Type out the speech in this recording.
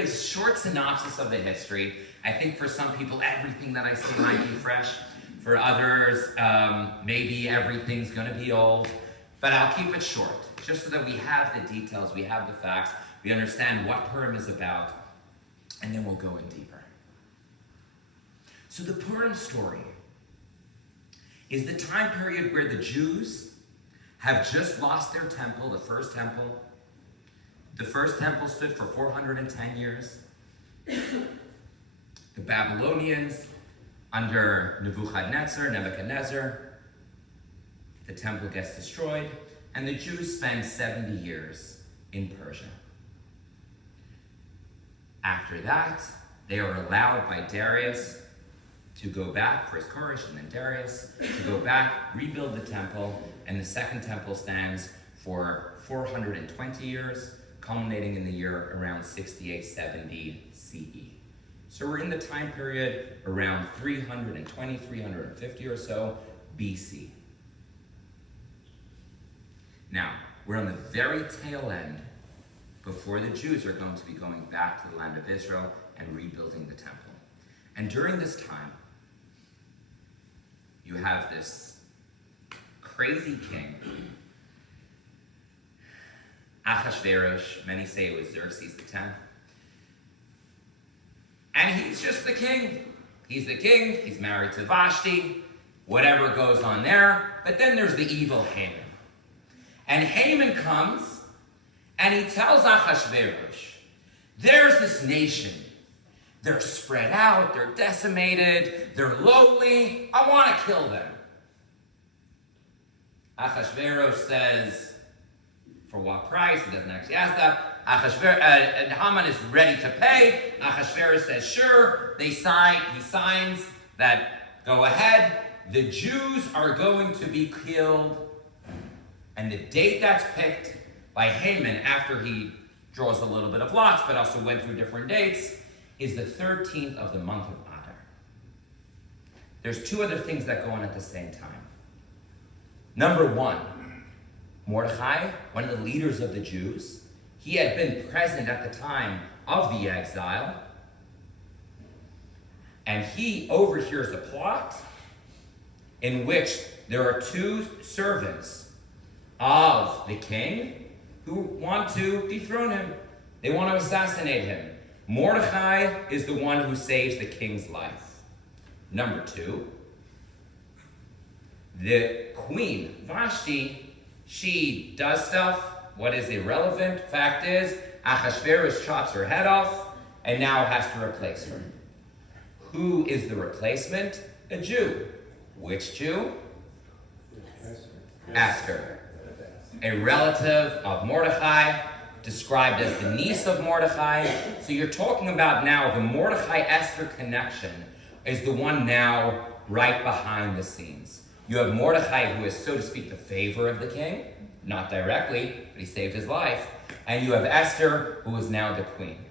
a short synopsis of the history. I think for some people, everything that I say might be fresh. For others, maybe everything's going to be old. But I'll keep it short, just so that we have the details, we have the facts, we understand what Purim is about, and then we'll go in deeper. So the Purim story is the time period where the Jews have just lost their temple, the first temple. The first temple stood for 410 years. The Babylonians, under Nebuchadnezzar, the temple gets destroyed, and the Jews spend 70 years in Persia. After that, they are allowed by Darius to go back, first Koresh and then Darius, to go back, rebuild the temple, and the second temple stands for 420 years, culminating in the year around 6870 CE. So we're in the time period around 320, 350 or so BC. Now, we're on the very tail end before the Jews are going to be going back to the land of Israel and rebuilding the temple. And during this time, you have this crazy king, Ahasuerus. Many say it was Xerxes X. And he's just the king. He's the king, he's married to Vashti, whatever goes on there. But then there's the evil Haman. And Haman comes and he tells Ahasuerus, there's this nation. They're spread out, they're decimated, they're lowly. I want to kill them. Ahasuerus says, for what price? He doesn't actually ask that. And Haman is ready to pay. Ahasuerus says, sure. He signs that, go ahead. The Jews are going to be killed. And the date that's picked by Haman, after he draws a little bit of lots, but also went through different dates, is the 13th of the month of Adar. There's two other things that go on at the same time. Number one, Mordechai, one of the leaders of the Jews, he had been present at the time of the exile, and he overhears a plot in which there are two servants of the king who want to dethrone him. They want to assassinate him. Mordechai is the one who saves the king's life. Number two, the queen, Vashti, she does stuff. What is irrelevant? Fact is, Ahasuerus chops her head off and now has to replace her. Who is the replacement? A Jew. Which Jew? Esther. A relative of Mordechai, described as the niece of Mordechai. So you're talking about now the Mordechai-Esther connection is the one now right behind the scenes. You have Mordechai, who is, so to speak, the favor of the king, not directly, but he saved his life. And you have Esther, who is now the queen.